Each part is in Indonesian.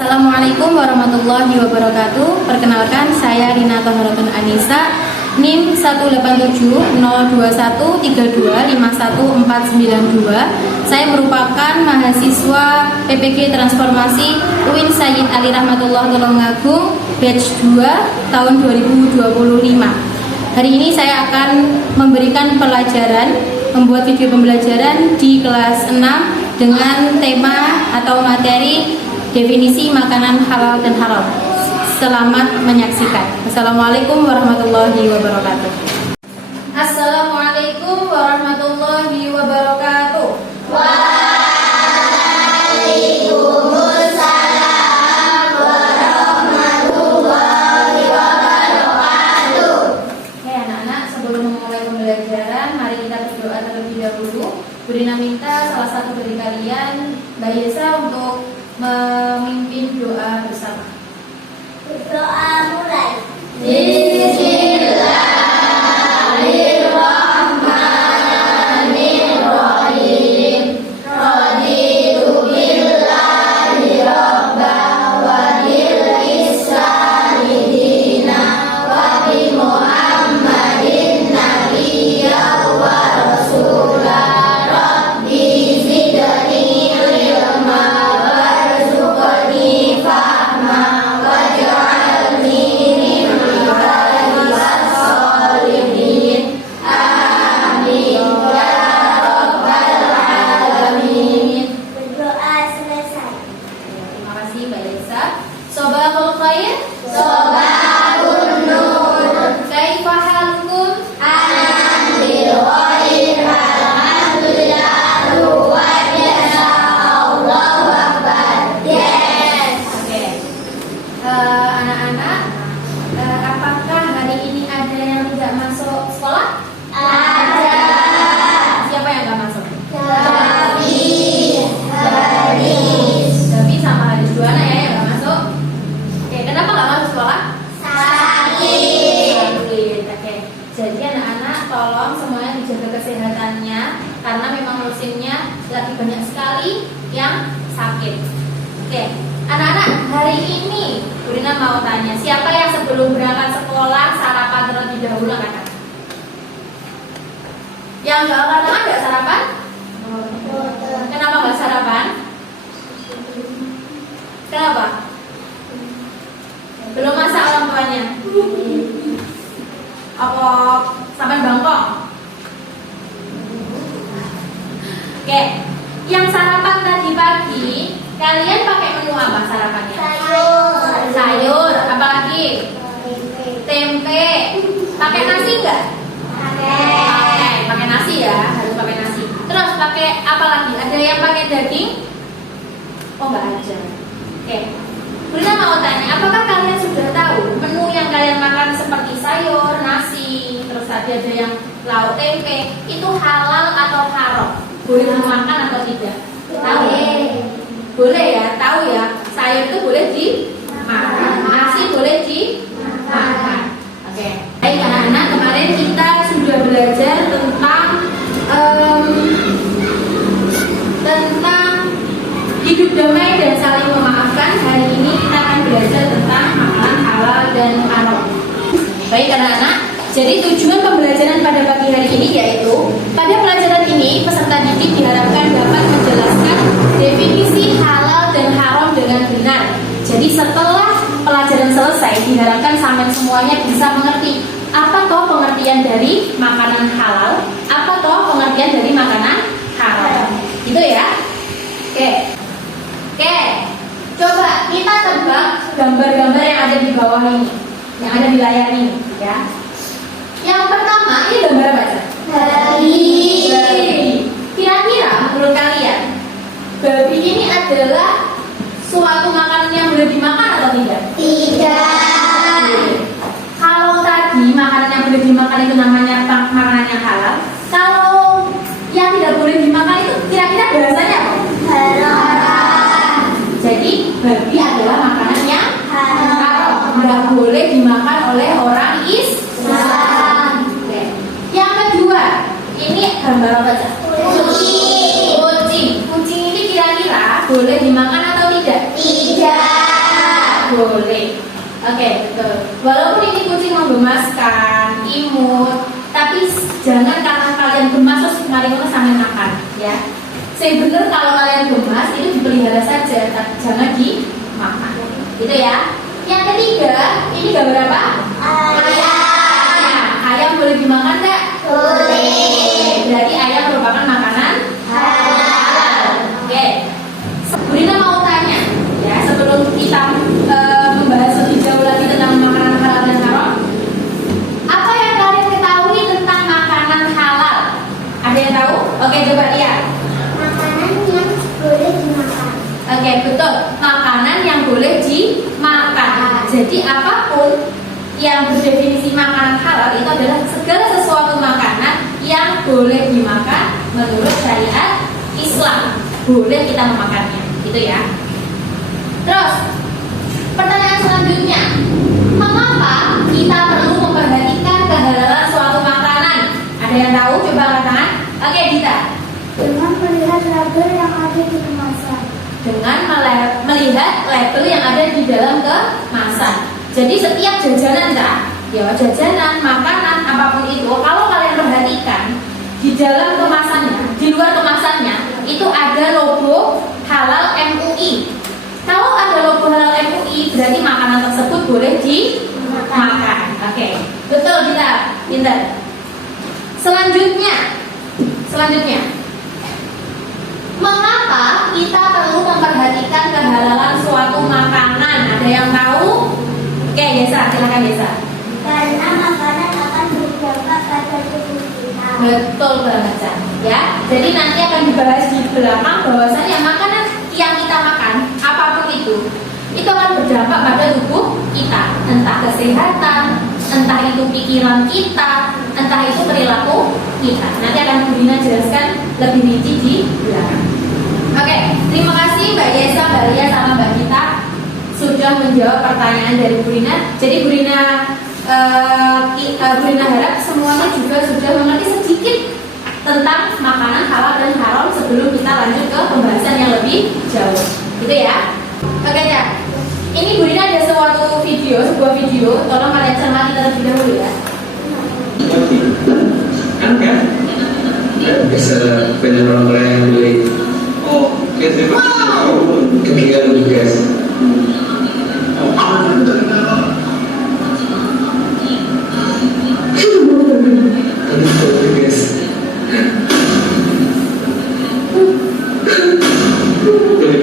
Assalamualaikum warahmatullahi wabarakatuh. Perkenalkan, saya Rina Toharatun Anissa, NIM 1870221325142. Saya merupakan mahasiswa PPG Transformasi UIN Sayyid Ali Rahmatullah Tulungagung batch 2 tahun 2025. Hari ini saya akan memberikan membuat video pembelajaran di kelas 6 dengan tema atau materi definisi makanan halal dan haram. Selamat menyaksikan. Assalamualaikum warahmatullahi wabarakatuh. Assalamualaikum warahmatullahi wabarakatuh. Waalaikumsalam warahmatullahi wabarakatuh. Oke anak-anak, sebelum memulai pembelajaran, mari kita berdoa terlebih dahulu. Bu Rina minta salah satu dari kalian, Mbak Yesa, untuk memimpin doa bersama. Doa mulai. Bismillahirrahmanirrahim. Raditu billahi rabban wa bil islami dinan wa bi Muhammadin nabiyyan wa rasulan. Rabbi zidni ilma warzuqni fahma waj'alni min ibadikas sholihin. Amin ya rabbal alamin. Berdoa selesai. Terima kasih Mbak Yesa. Sobahul khair. Sobahun nur. Kaifa halukum? Alhamdulillah luar biasa. Allahu Akbar. Yes. Oke. Anak-anak, apakah hari ini ada yang tidak masuk sekolah? Ada. Siapa yang nggak masuk? Hafiz. Haris. Tapi sama Haris Juwana ya yang nggak masuk. Oke, kenapa nggak masuk sekolah? Sakit. Sakit. Oke. Jadi anak-anak tolong semuanya dijaga kesehatannya karena memang musimnya lagi banyak sekali yang sakit. Oke. Anak-anak, hari ini Bu Rina mau tanya, siapa yang sebelum berangkat sekolah sarapan terlebih dahulu kan? Yang nggak angkat tangan nggak sarapan? Kenapa nggak sarapan? Kenapa? Belum masak orang tuanya? Apa sampai bangkok? Oke, yang sarapan tadi pagi, kalian pakai menu apa sarapannya? Sayur. Sayur, apa lagi? Tempe. Pakai nasi enggak? Pakai nasi ya, harus pakai nasi. Terus pakai apa lagi? Ada yang pakai daging? Oh enggak ada. Oke. Bunda mau tanya, apakah kalian sudah tahu menu yang kalian makan seperti sayur, nasi, terus ada yang lauk tempe, itu halal atau haram? Boleh dimakan atau tidak? Tahu? Boleh ya, tahu ya. Sayur itu boleh dimakan, nasi boleh dimakan. Oke. Baik anak-anak, kemarin kita sudah belajar tentang hidup damai dan saling memaafkan. Hari ini kita akan belajar tentang makanan halal dan haram. Baik anak-anak, jadi tujuan pembelajaran pada pagi hari ini yaitu pada pelajaran ini peserta didik diharapkan dapat menjelaskan definisi halal dan haram dengan benar. Jadi setelah pelajaran selesai diharapkan sampai semuanya bisa mengerti apa toh pengertian dari makanan halal, apa toh pengertian dari makanan haram. Gitu ya. Oke. Coba kita tebak gambar-gambar yang ada di bawah ini, yang ada di layar ini, ya. Yang pertama, ini gambar apa aja? Babi. Kira-kira menurut kalian, babi ini adalah suatu makanan yang boleh dimakan atau tidak? Tidak. Kalau tadi makanan yang boleh dimakan itu namanya makanan yang halal, kalau yang tidak boleh dimakan itu kira-kira bahasanya apa? Haram. Jadi babi adalah makanan yang Haram. tidak boleh dimakan oleh orang Islam. Oke. Yang kedua, ini gambar apa aja? Kucing. Kucing. Kucing ini kira-kira boleh dimakan atau tidak? Tidak. Oke, betul. Walaupun ini kucing menggemaskan, imut, tapi jangan karena kalian gemas terus mari ngono sampai makan, ya. Saya bener kalau kalian gemas itu dipelihara saja, tapi jangan dimakan. Gitu ya. Yang ketiga, ini gambar apa? Ayam. Ayam boleh dimakan nggak? Boleh. Berarti ayam merupakan makanan halal. Oke. Burina mau tanya, ya sebelum kita membahas lebih jauh lagi tentang makanan halal dan haram, apa yang kalian ketahui tentang makanan halal? Ada yang tahu? Oke, coba lihat. Makanan yang boleh dimakan. Oke, betul. Makanan yang boleh dimakan. Jadi apapun yang berdefinisi makanan halal itu adalah segala sesuatu makanan yang boleh dimakan menurut syariat Islam. Boleh kita memakannya, gitu ya. Terus, pertanyaan selanjutnya, mengapa kita perlu memperhatikan kehalalan suatu makanan? Ada yang tahu? Coba angkat tangan. Oke, Dita. Dengan melihat label yang ada di kemasan. Dengan melihat label yang ada di dalam kemasan. Jadi setiap jajanan, ya jajanan, makanan, apapun itu, kalau kalian perhatikan di dalam kemasannya, di luar kemasannya, itu ada logo halal MUI. Kalau ada logo halal MUI, berarti makanan tersebut boleh dimakan. Oke, betul kita, pintar. Selanjutnya, mengapa kita perlu memperhatikan kehalalan suatu makanan? Ada yang tahu? Oke, Desa, silakan Desa. Karena makanan akan berdampak pada tubuh kita. Betul banget, Cak. Ya, jadi nanti akan dibahas di belakang bahwasanya makanan yang kita makan, apapun itu akan berdampak pada tubuh kita, entah kesehatan, entah itu pikiran kita, entah itu perilaku kita. Nanti akan Burina jelaskan lebih rinci di belakang. Oke, terima kasih Mbak Yesa, Mbak Lia, sama Mbak Gita sudah menjawab pertanyaan dari Burina. Jadi Burina harap semuanya juga sudah mengerti sedikit tentang makanan halal dan haram sebelum kita lanjut ke pembahasan yang lebih jauh. Gitu ya. Oke ya. Ini Burina ada sebuah video, tolong kalian cermati terlebih dahulu ya. Kan bisa banyak orang yang beli. Oh, ketinggalan juga.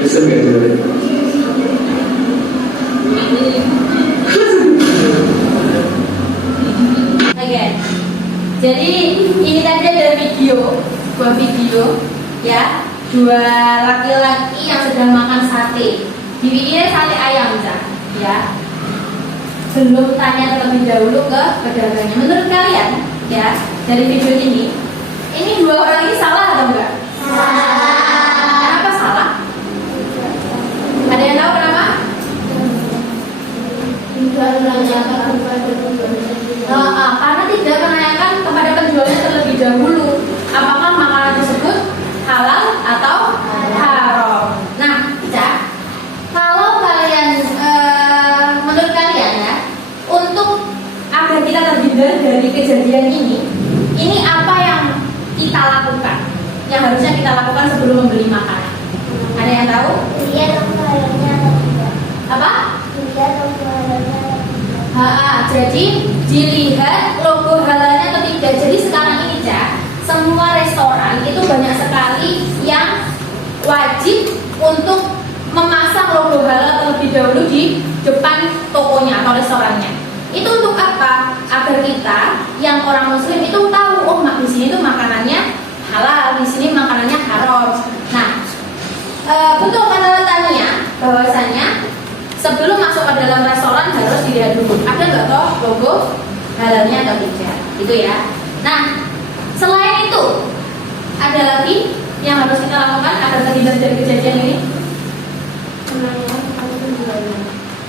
Bisa nggak coba? Oke. Jadi ini tadi ada sebuah video ya, dua laki-laki yang sedang makan sate. Dibikinnya sate ayam ya. Belum tanya terlebih dahulu ke pedagangnya. Menurut kalian ya, dari video ini dua orang ini salah atau enggak? Kenapa salah? Ada yang tahu kenapa? Karena tidak menanyakan kepada penjualnya terlebih dahulu apakah makanan tersebut halal atau haram. Nah, kalau kalian menurut kalian ya, untuk agar kita terhindar dari kejadian ini apa yang kita lakukan? Yang harusnya kita lakukan sebelum membeli makanan? Ada yang tahu? Lihat logo halalnya atau tidak. Apa? Lihat logo halalnya atau tidak. Jadi dilihat logo halalnya atau tidak. Jadi sekarang ini semua restoran itu banyak sekali yang wajib untuk memasang logo halal terlebih dahulu di depan tokonya atau restorannya. Itu untuk apa? Agar kita yang orang muslim itu tahu, oh di sini tuh makanannya halal, di sini makanannya haram. Nah, betul kata Tania bahwasanya sebelum masuk ke dalam restoran harus dilihat dulu ada nggak toh logo halalnya atau tidak, gitu ya. Nah, selain itu ada lagi yang harus kita lakukan agar terhindar dari kejadian ini.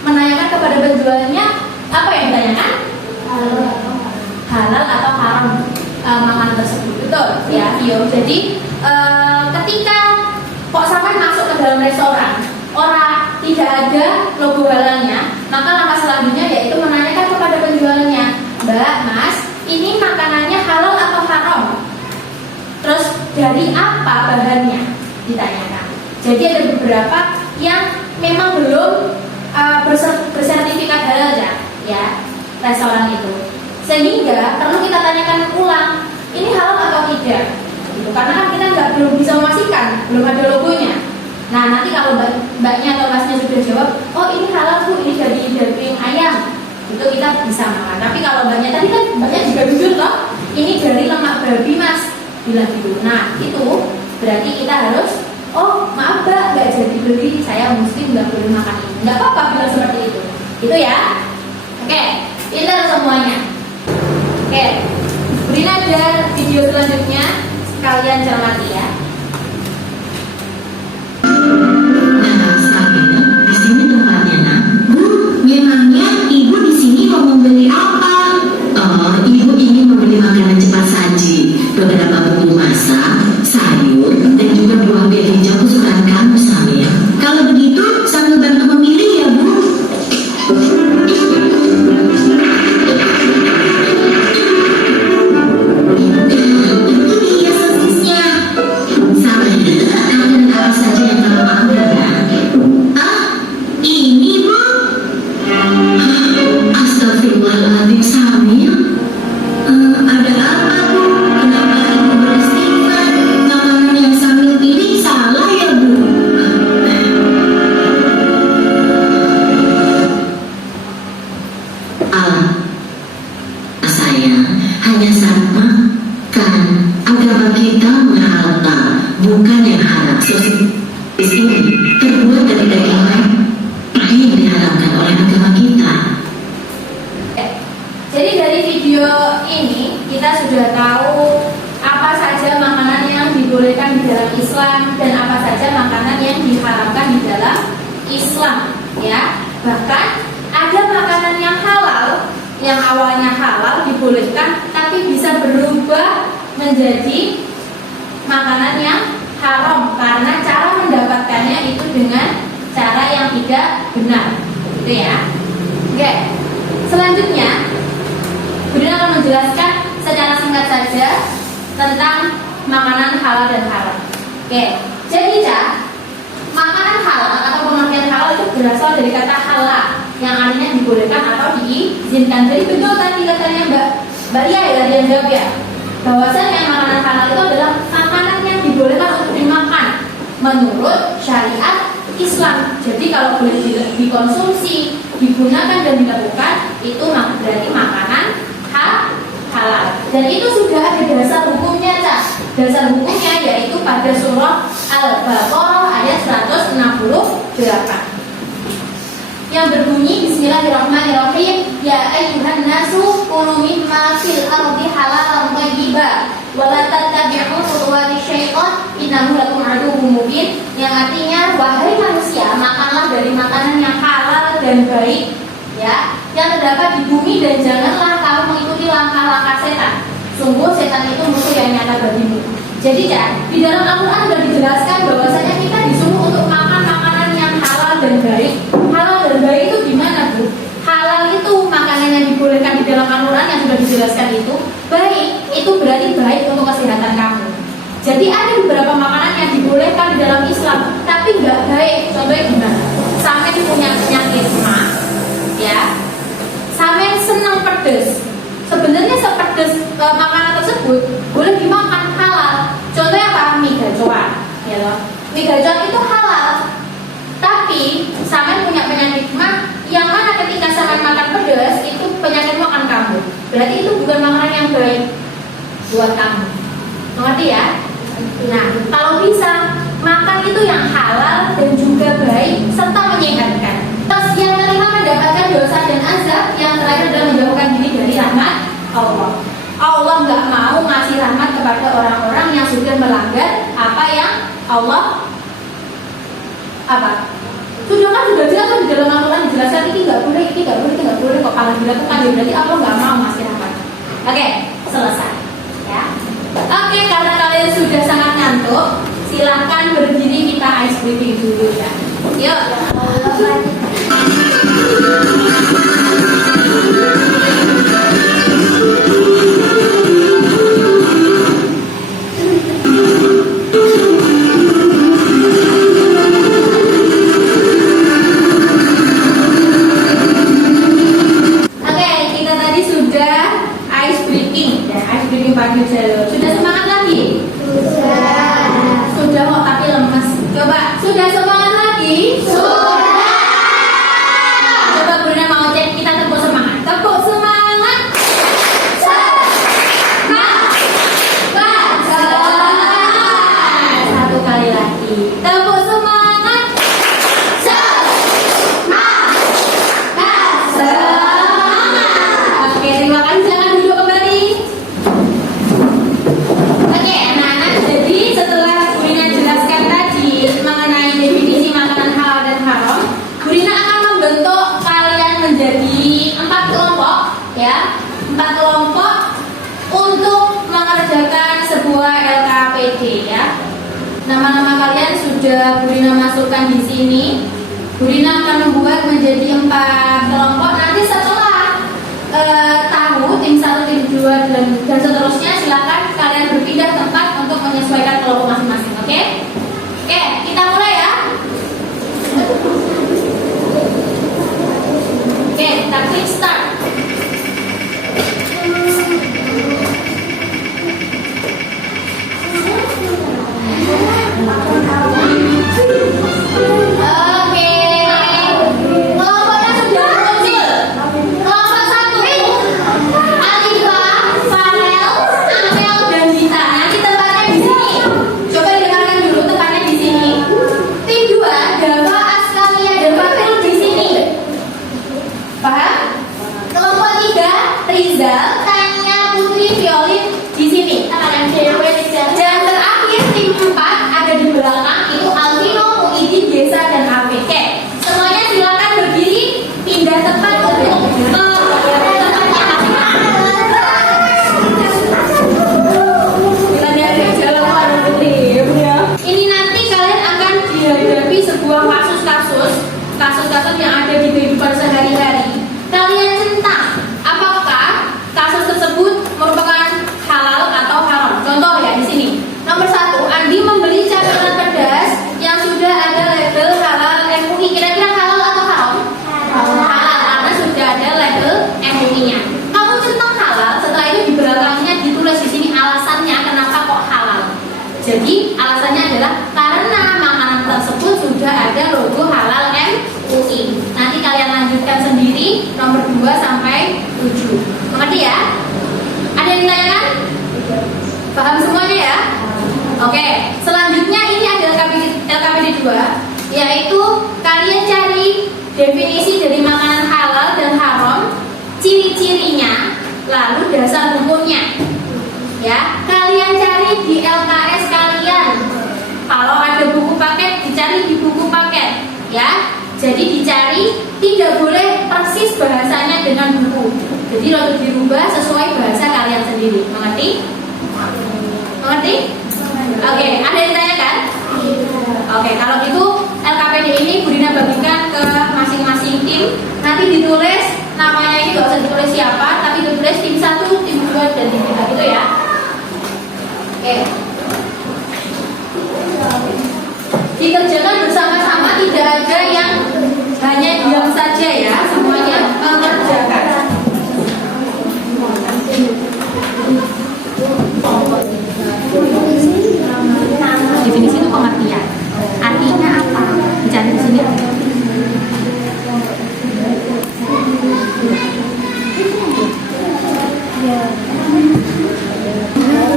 Menanyakan kepada penjualnya apa yang ditanyakan? Halal atau haram makanan tersebut, betul ya. Jadi ketika kok sampai masuk ke dalam restoran tidak ada logo halalnya, maka langkah selanjutnya yaitu dari apa bahannya ditanyakan. Jadi ada beberapa yang memang belum bersertifikat halal ya restoran itu, sehingga perlu kita tanyakan ulang ini halal atau tidak gitu. Karena kan kita belum bisa memastikan, belum ada logonya. Nah nanti kalau mbaknya atau masnya sudah jawab, oh ini halal bu, ini dari daging ayam, itu kita bisa makan. Tapi kalau mbaknya tadi kan mbaknya juga jujur loh, ini dari lemak babi mas, bilang gitu. Nah itu berarti kita harus, oh maaf mbak, nggak jadi beli, saya muslim nggak boleh makan ini. Nggak apa-apa bilang seperti itu, gitu ya. Oke, pintar semuanya. Oke, beri ada video selanjutnya, kalian cermati ya. Nah, Sabina, di sini tempatnya nak. Bu, memangnya ibu di sini mau membeli apa? Oh, ibu ingin membeli makanan cepat saji, beberapa bumbu masak, sayur, dan juga buah bir hijau kesukaan kamu, Samia. Kalau begitu, sambil bantu memilih ya, Bu. Itu dia sosisnya. Samia, kamu apa saja yang kamu mau ya? Ah, ini Bu. Astagfirullahaladzim, Samia. Ada apa Bu? Kenapa ibu beristighfar? Makanan yang Samil pilih salah ya Bu? Sayang, hanya sama kan agama kita menghalalkan, bukan yang haram. Sosis ini terbuat dari daging ayam yang diharamkan oleh agama kita. Jadi dari video ini kita sudah tahu apa saja makanan yang dibolehkan di dalam Islam dan apa saja makanan yang diharamkan di dalam Islam ya. Bahkan ada makanan yang halal yang awalnya halal dibolehkan tapi bisa berubah menjadi makanan yang haram karena cara mendapatkannya itu dengan cara yang tidak benar gitu ya. Oke, selanjutnya Bunda akan menjelaskan secara singkat saja tentang makanan halal dan haram. Oke, jadi makanan halal atau pengertian halal itu berasal dari kata halal yang artinya dibolehkan atau diizinkan. Jadi betul tadi katanya Mbak Ria ya tadi yang jawab ya, bahwasanya makanan halal itu adalah makanan yang dibolehkan untuk dimakan menurut syariat Islam. Jadi kalau boleh dikonsumsi, digunakan dan dilakukan itu berarti makanan halal. Dan itu sudah ada dasar hukumnya, Dasar hukumnya yaitu pada surah Al-Baqarah ayat 168 yang berbunyi Bismillahirrahmanirrahim, ya ayyuhan nasu kulu mimma fil ardi halalan thayyiban wa la tattabi'u khutuwati syaitan innahu lakum aduwwum mubin, yang artinya wahai manusia, makanlah dari makanan yang halal dan baik ya yang terdapat di bumi dan janganlah kamu mengikuti langkah-langkah setan. Sungguh setan itu musuh yang nyata bagimu. Jadi di dalam Al-Quran sudah dijelaskan bahwasanya kita disuruh untuk makan makanan yang halal dan baik. Halal dan baik itu gimana Bu? Halal itu makanan yang dibolehkan di dalam Al-Quran yang sudah dijelaskan itu. Baik, itu berarti baik untuk kesehatan kamu. Jadi ada beberapa makanan yang dibolehkan di dalam Islam tapi nggak baik. Contohnya gimana? Sampai punya penyakit mah, ya. Sampai senang pedes. Sebenarnya sepedes makanan tersebut boleh dimakan halal. Contohnya apa? Mie gacoan, ya loh. Mie gacoan itu halal. Tapi sampai punya penyakit mah, yang mana ketika sampai makan pedas itu penyakit makan kamu. Berarti itu bukan makanan yang baik buat kamu. Mengerti ya? Nah, kalau bisa makan itu yang halal dan juga baik serta menyehatkan. Terus yang kelima mendapatkan dosa dan azab, yang terakhir adalah menjauhkan diri dari rahmat Allah. Allah nggak mau ngasih rahmat kepada orang-orang yang sudah melanggar apa yang Allah sudah jelas kan di dalam Al-Quran dijelaskan ini nggak boleh, ini nggak boleh, ini nggak boleh. Kok kalau dilakukan ya berarti Allah nggak mau ngasih rahmat. Oke, selesai ya. Oke, karena kalian sudah sangat ngantuk, silahkan berdiri, kita ice breathing dulu ya. Yuk. Tepuk semangat. Semangat. Oke, terima kasih. Silakan duduk kembali. Oke, anak-anak. Jadi setelah Bu Rina jelaskan tadi mengenai definisi makanan halal dan haram, Bu Rina akan membentuk kalian menjadi 4 kelompok, ya. 4 kelompok untuk mengerjakan sebuah LKPD, ya. Nama-nama kalian sudah Bu Rina masukkan di sini. Bu Rina akan membuat menjadi 4 kelompok. Nanti setelah tahu tim 1, tim 2 dan seterusnya, silakan kalian berpindah tempat untuk menyesuaikan kelompok masing-masing. Oke? Oke, kita mulai ya. Oke, kita klik start. Oke, kelompoknya sudah muncul. Kelompok 1, Alifa, Farel, Amel, dan Dita. Nanti tempatnya di sini. Coba didengarkan dulu tempatnya di sini. Tim 2, Dava, Askalia, dan Fatul di sini. Paham? Kelompok 3, Rizal, Tania, Putri, Violin di sini. Dan terakhir tim 4 ada di belakang, itu Alvino, Muidin, Desa, dan Afif. Oke, semuanya silakan berdiri, pindah tempat untuk tempatnya masing-masing. Kita dari jalan Luar Putri. Ini nanti kalian akan dihadapi sebuah kasus-kasus yang ada di kehidupan sehari-hari. Kalian centang apakah kasus tersebut merupakan halal atau haram. Contoh ya di sini. Nomor 1, Andi membeli camilan pedas yang sudah ada label halal MUI. Kira-kira halal atau haram? Halal, karena sudah ada label MUI-nya. Kamu centang halal, setelah itu di belakangnya ditulis di sini alasannya kenapa kok halal. Jadi alasannya adalah karena makanan tersebut sudah ada logo halal MUI. Nanti kalian lanjutkan sendiri nomor 2 sampai 7. Mengerti ya? Ada yang ditanyakan? Paham semuanya ya? Oke, selanjutnya ini adalah LKPD 2, yaitu kalian cari definisi dari makanan halal dan haram, ciri-cirinya, lalu dasar hukumnya. Ya, kalian cari di LKS kalian. Kalau ada buku paket, dicari di buku paket, ya. Jadi dicari, tidak boleh persis bahasanya dengan buku. Jadi lalu dirubah sesuai bahasa kalian sendiri. Mengerti? Mengerti? Oke, ada yang ditanyakan? Oke, kalau gitu LKPD ini Bu Rina bagikan ke masing-masing tim. Nanti ditulis namanya ini, gak usah ditulis siapa, tapi ditulis tim 1, tim 2, dan tim 3 gitu ya. Oke. Dikerjakan bersama-sama, tidak ada yang hanya diam saja ya, semuanya mengerjakan. Definisi itu pengertian. Artinya apa? Dicari di sini.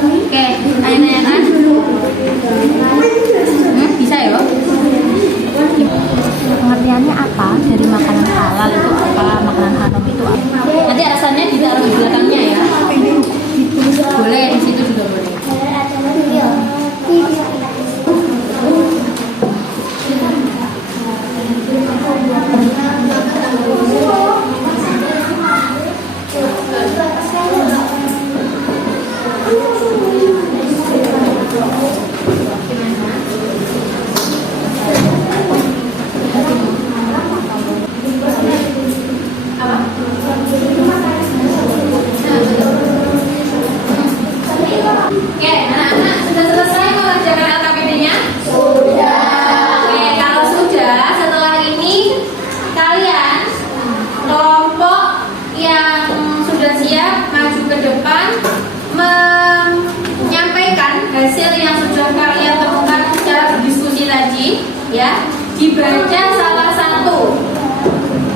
Oke, tanya-tanya kan? Bisa ya? Pengertiannya apa? Dari makanan halal itu apa? Makanan haram itu apa? Nanti alasannya ditaruh di belakangnya ya. Boleh, di situ juga boleh. Oke, anak-anak sudah selesai mengerjakan LKPD-nya? Sudah. Oke, kalau sudah, setelah ini kalian kelompok yang sudah siap maju ke depan menyampaikan hasil yang sudah kalian temukan secara berdiskusi tadi, ya. Dibaca salah satu.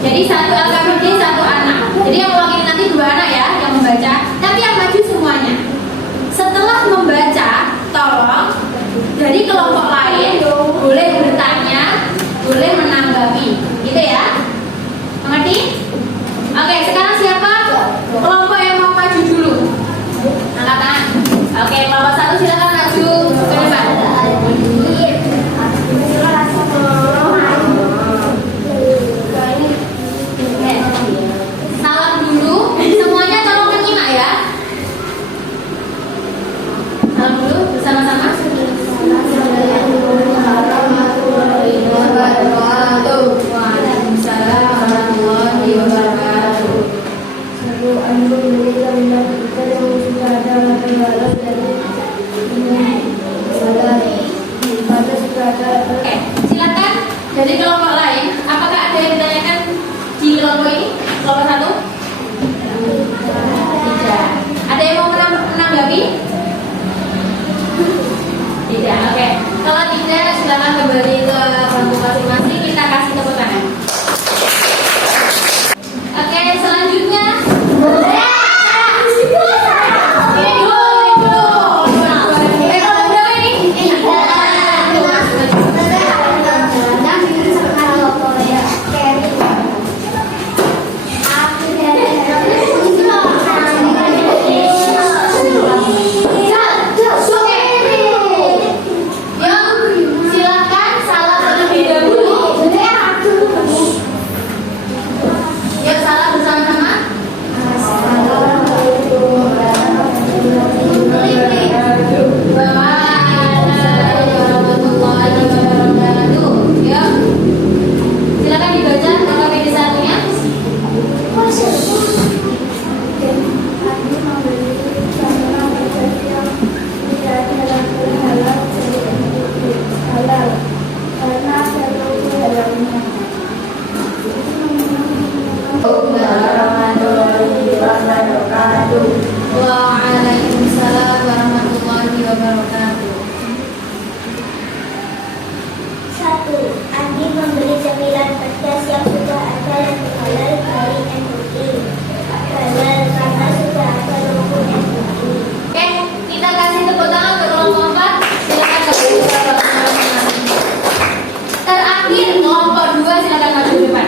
Jadi satu LKPD, satu anak. Jadi yang mewakili nanti 2 anak ya yang membaca, tapi yang maju semuanya. Setelah membaca, tolong dari kelompok lain boleh menanggapi. Gitu ya. Mengerti? Oke, sekarang siapa kelompok yang mau maju dulu? Angkat tangan. Oke, kelompok 1 silakan maju ke depan. Salam dulu, semuanya tolong menyimak ya. Salam dulu bersama-sama. Waalaikumsalam warahmatullahi wabarakatuh. Oke, silakan dari kelompok lain. Apakah ada yang ditanyakan di kelompok ini? Kelompok 1? Tidak. Ada yang mau menanggapi? Tidak. Oke. Kalau tidak, silakan kembali ke kelompok masing-masing. Kita kasih tepuk tangan. Oke, selanjutnya. Ini dulu. Kelompok berapa ini? Silakan salam terlebih dahulu. Yuk salam bersama-sama. Warahmatullahi wabarakatuh. Yuk. Silakan dibaca KKBD satunya. Waalaikumsalam warahmatullahi wabarakatuh. 1. Andi membeli cemilan pedas yang sudah ada yang halal dari MUI. Halal karena sudah ada logo MUI. Oke, kita kasih tepuk tangan ke kelompok 4. Silakan kembali ke kelompok masing-masing. Terakhir kelompok 2 silakan maju ke depan.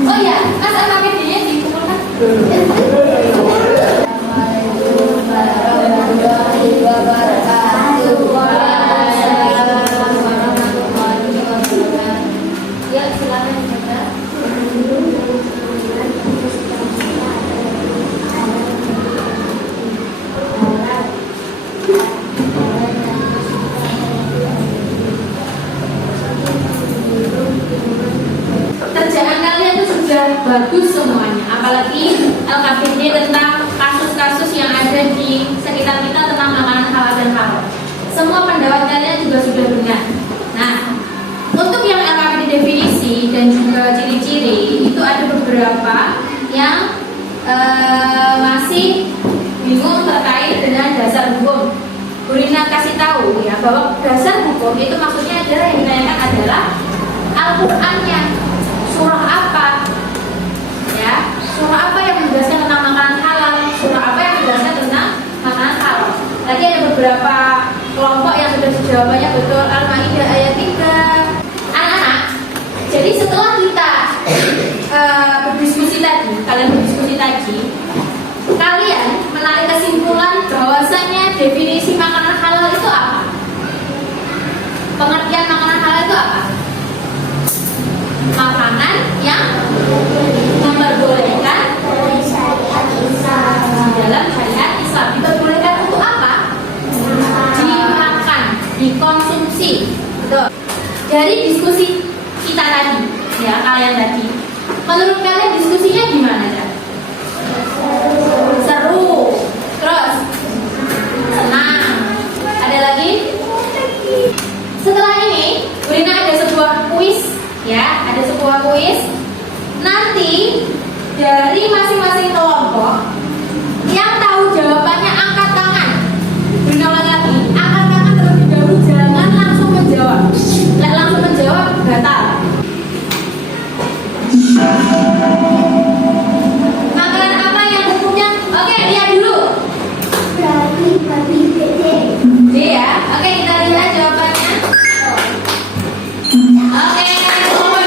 Oh ya, Mas KKBD-nya dikumpulkan. Warahmatullahi wabarakatuh. Waalaikumsalam warahmatullahi wabarakatuh. Ya, silakan dibaca. Kerjaan kalian itu sudah bagus semuanya, apalagi LKPD tentang kasus-kasus yang ada di sekitar kita tentang makanan halal dan haram. Semua pendapat kalian juga sudah benar. Nah, untuk yang LKPD definisi dan juga ciri-ciri itu ada beberapa yang masih bingung terkait dengan dasar hukum. Bu Rina kasih tahu ya bahwa dasar hukum itu maksudnya adalah yang ditanyakan adalah Al-Qur'annya. Surah apa? Ya, surah apa yang menjelaskan tentang makanan halal? Surah apa yang menjelaskan tentang makanan halal? Tadi ada beberapa kelompok yang sudah jawabannya betul. Al-Maidah ayat 3. Anak-anak, jadi setelah kita berdiskusi tadi, kalian menarik kesimpulan bahwasannya definisi makanan halal itu apa? Pengertian makanan halal itu apa? Makanan yang memperbolehkan dalam syariat Islam. Diperbolehkan untuk apa? Dimakan, dikonsumsi. Betul. Dari diskusi kita tadi, ya kalian tadi, menurut kalian diskusinya gimana ya? Seru, terus senang. Ada lagi? Setelah ini, Bu Rina ada sebuah kuis. Ya, ada sebuah kuis. Nanti dari masing-masing kelompok yang tahu jawabannya angkat tangan. Berulang lagi, angkat tangan terlebih dahulu, jangan langsung menjawab. Tidak langsung menjawab, batal. Makanan apa yang hukumnya? Oke, lihat dulu. Babi gede. D ya. Oke, kita lihat jawabannya. Oke, kelompok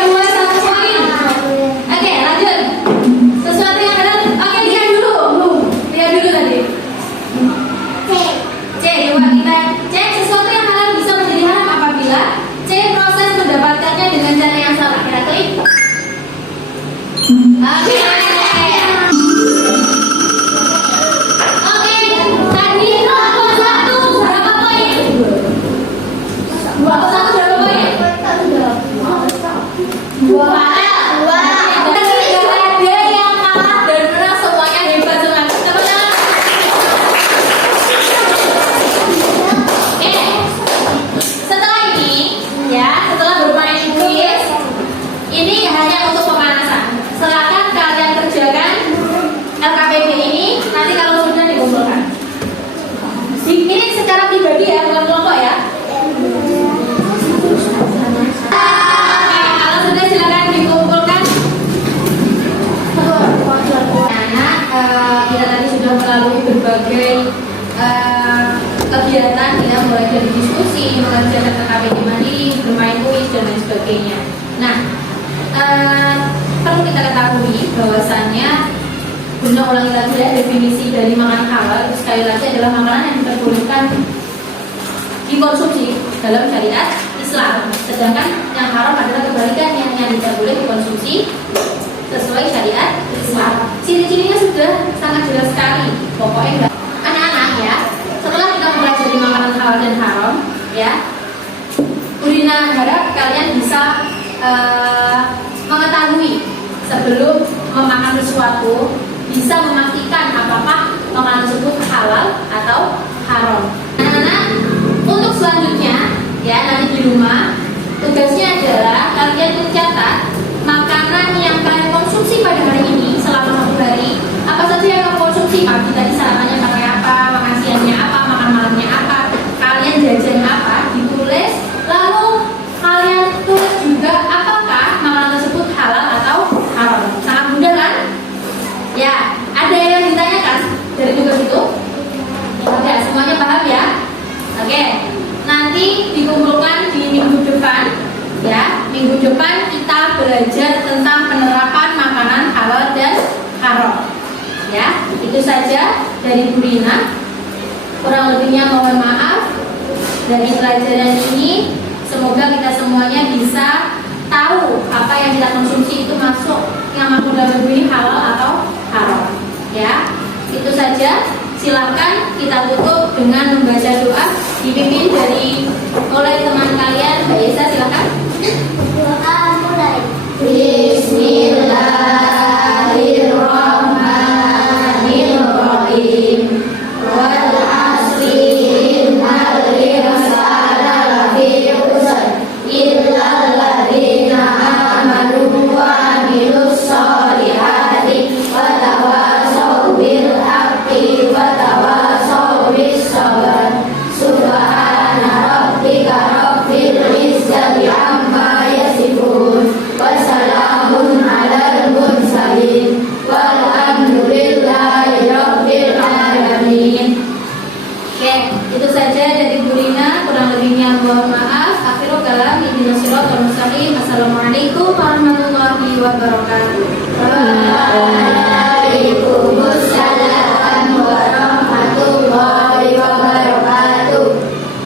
Dua. Tidak ada yang kalah dan menang, semuanya hebat semua. Tepuk tangan. Oke. Setelah ini, ya, setelah bermain kuis, ini hanya untuk pemanasan. Silakan kalian kerjakan LKPD ini nanti kalau sudah dikumpulkan. Ini secara pribadi ya, bukan kelompok ya. Kalau sudah silakan dikumpulkan. Karena kita tadi sudah melalui berbagai kegiatan, ya, mulai dari diskusi, mengerjakan KKPD mandiri, bermain kuis dan lain sebagainya. Nah, perlu kita ketahui bahwasannya, guna ulangi lagi ya, definisi dari makanan halal itu sekali lagi adalah makanan yang diperbolehkan dikonsumsi dalam syariat Islam. Sedangkan yang haram adalah kebalikannya, yang tidak boleh dikonsumsi sesuai syariat Islam. Ciri-cirinya sudah sangat jelas sekali. Pokoknya enggak. Anak-anak ya, setelah kita mempelajari makanan halal dan haram, ya, Burina harap kalian bisa mengetahui sebelum memakan sesuatu, bisa memastikan apakah makanan tersebut halal atau haram. Anak-anak, untuk selanjutnya, ya, nanti di rumah tugasnya adalah kalian mencatat makanan yang kalian konsumsi pada hari ini selama 1 hari. Apa saja yang kamu konsumsi? Pagi tadi sarapannya pakai apa, makan siangnya apa, makan malamnya apa, kalian jajan apa, ditulis. Lalu kalian tulis juga apakah makanan tersebut halal atau haram. Sangat mudah kan? Ya, ada yang ditanyakan dari tugas itu? Ya, semuanya paham ya? Oke, nanti dikumpulkan di minggu depan, ya. Minggu depan kita belajar tentang penerapan makanan halal dan haram. Ya, itu saja dari Bu Rina. Kurang lebihnya mohon maaf. Dari pelajaran ini, semoga kita semuanya bisa tahu apa yang kita konsumsi itu masuk yang masuk dalam negeri halal atau haram. Ya, itu saja. Silakan kita tutup dengan membaca doa dipimpin oleh teman kalian. Mbak Yesa, silakan. Doa mulai. Bismillahirrahmanirrahim. Wal asri innal insana lafi khusr illa alladziina aamanu wa amilus sholihati wa tawassaw bil haqqi wa tawassaw bis sabr. Subhana rabbika rabbil izzati amma yasifun wa salamun alal mursalin walhamdulillahi rabbil alamin. Oke, itu saja dari Bu Rina. Kurang lebihnya mohon maaf. Akhirul kalam, ihdinas siratal mustaqim. Assalamualaikum warahmatullahi wabarakatuh.